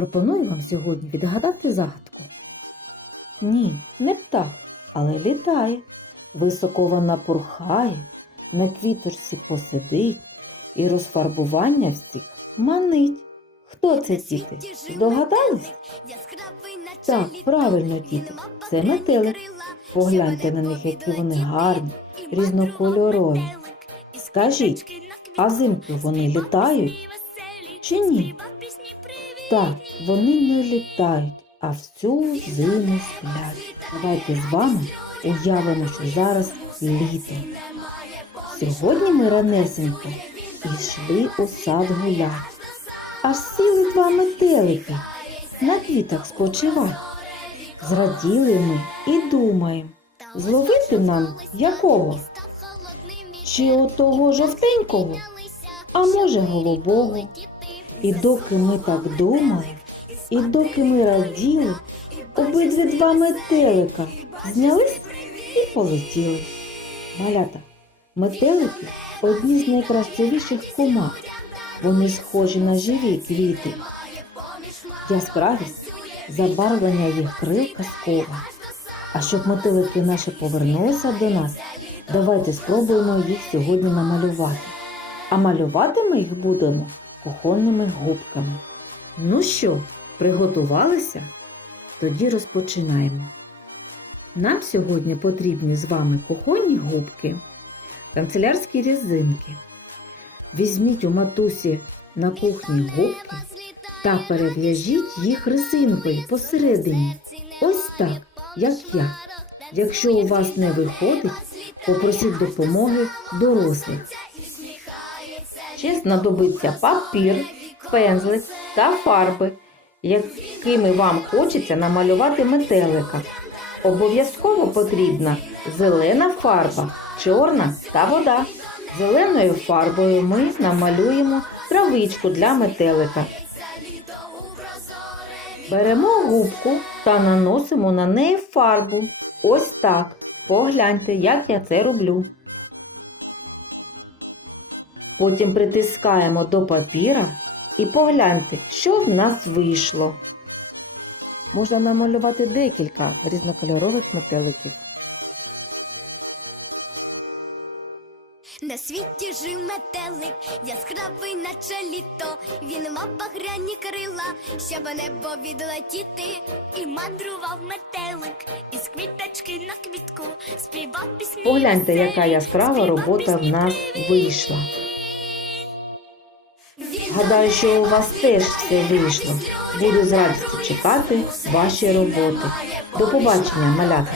Пропоную вам сьогодні відгадати загадку. Ні, не птах, але літає. Високо вона пурхає, на квіточці посидить і розфарбування всіх манить. Хто це діти? Здогадались? Так, правильно, діти. Це метелик. Погляньте на них, які вони гарні, різнокольорові. Скажіть, а взимку вони літають чи ні? Так, вони не літають, а всю зиму сплять. Давайте з вами уявимо, що зараз літо. Сьогодні ми ранесенько йшли у сад гуляти. Аж сіли два метелики на квітах спочивати. Зраділи ми і думаємо, зловити нам якого? Чи отого жовтенького, а може голубого. І доки ми так думали, і доки ми раділи, обидві два метелика знялись і полетіли. Малята, метелики одні з найкрасивіших комах. Вони схожі на живі квіти. Яскравість, забарвлення їх крил казкове. А щоб метелики наші повернулися до нас, давайте спробуємо їх сьогодні намалювати. А малювати ми їх будемо кухонними губками. Ну що, приготувалися? Тоді розпочинаємо. Нам сьогодні потрібні з вами кухонні губки, канцелярські різинки. Візьміть у матусі на кухні губки та перев'яжіть їх резинкою посередині. Ось так, як я. Якщо у вас не виходить, попросіть допомоги дорослих. Ще знадобиться папір, пензлик та фарби, якими вам хочеться намалювати метелика. Обов'язково потрібна зелена фарба, чорна та вода. Зеленою фарбою ми намалюємо травичку для метелика. Беремо губку та наносимо на неї фарбу. Ось так. Погляньте, як я це роблю. Потім притискаємо до папіра і погляньте, що в нас вийшло. Можна намалювати декілька різнокольорових метеликів. На світі жив метелик, яскравий, наче літо. Він мав багряні крила, щоб небо відлетіти. І мандрував метелик із квіточки на квітку, співав пісні. Погляньте, яка яскрава робота в нас вийшла. Гадаю, що у вас теж все вийшло. Буду з радістю чекати ваші роботи. До побачення, малята!